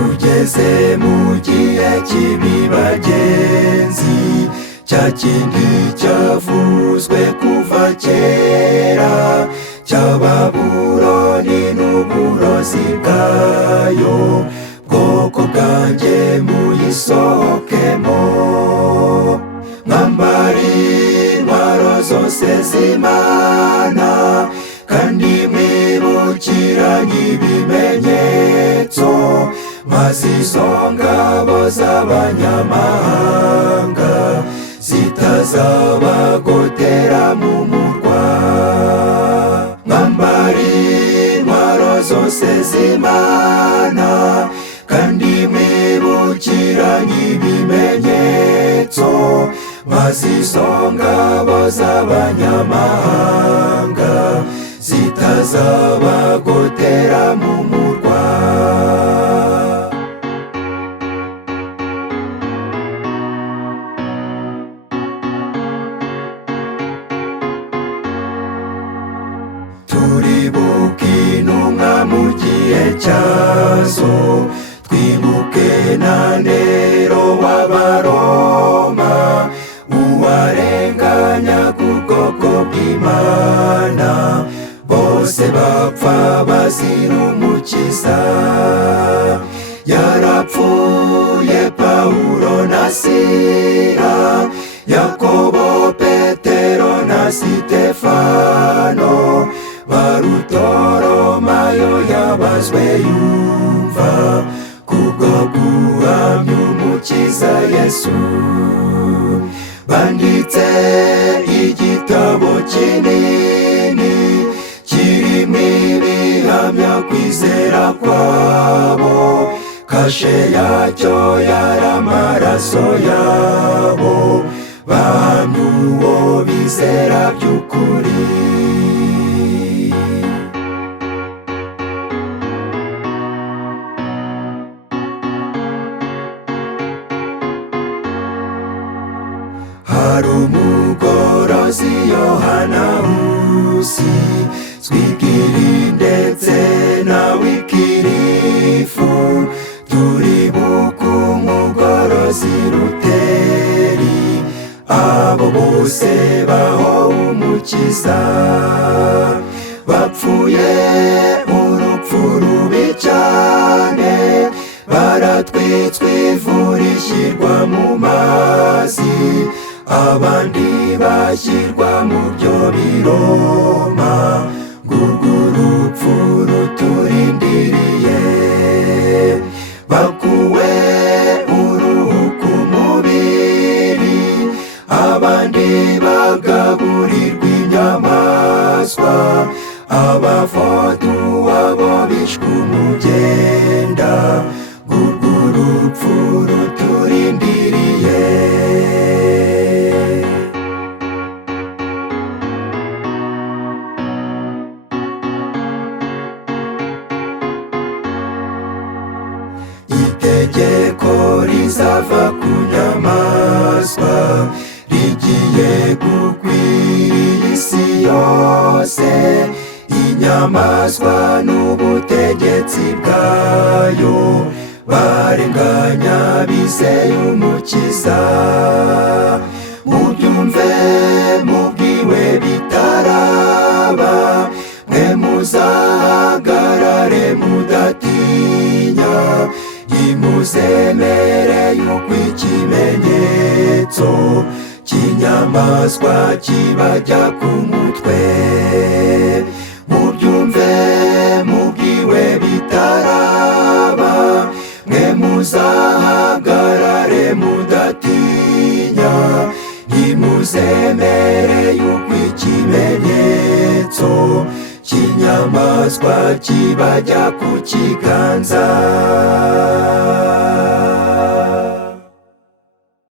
tugeze mu gihe kibi bagenzi, cya kindi cyavuzwe kuva kera, cya Babuloni n'uburozi bwayo. Bwoko bwanjye muyisohokemo, mwambara intwaro zose z'Imana, kandi mwibukiranye ibimenyetso, maze izo ngabo z'abanyamahanga zitazabagotera mu murwa. Mwambara intwaro zose z'Imana, kandi mwibukiranye ibimenyetso, maze izo ngabo z'abanyamahanga zitazabagotera mu murwa. Turibuka intumwa mu gihe cyazo, twibuke na Nero w'Abaroma, uwarenganyaga ubwoko bw'Imana, bose bapfa bazira umukiza. Yarapfuye Pawulo na Sila, Yakobo, Petero na Sitefano, Barutoromayo yabazwe yumva kubwo guhamya umukiza Yesu. Banditse igitabo kinini kirimo ibihamya kwizera kwabo, kashe yacyo yari amaraso yabo, bahamya uwo bizera by'ukuri. Hari umugorozi Yohana Husi, Zwingli ndetse na Wikirifu, turibuka umugorozi Luteri, abo bose bahowe umukiza. Bapfuye urupfu rubi cyane, baratwitswe ivu rishyirwa mu mazi, abandi bashyirwa mu byo biroma, ngurwo urupfu ruturindiriye. Bakuwe uruhu ku mubiri, abandi bagaburirwa inyamaswa, abafotuwe abo bishwe umugenda, ngurwo urupfu ruturindiriye. Itegeko rizava ku nyamaswa rigiye gukwira isi yose, inyamaswa n'ubutegetsi bwayo barenganya bizeye umukiza. Mubyumve mubwiwe bitaraba, mwe muzahagarare mudatinya, nimuzemere yuko ikimenyetso cy'inyamaswa kibajya ku mutwe. Mubyumve mubwiwe bitaraba, mwe muzahagarare mudatinya, nimuzemere yuko ikimenyetso cy'inyamaswa kibajya ku kiganza.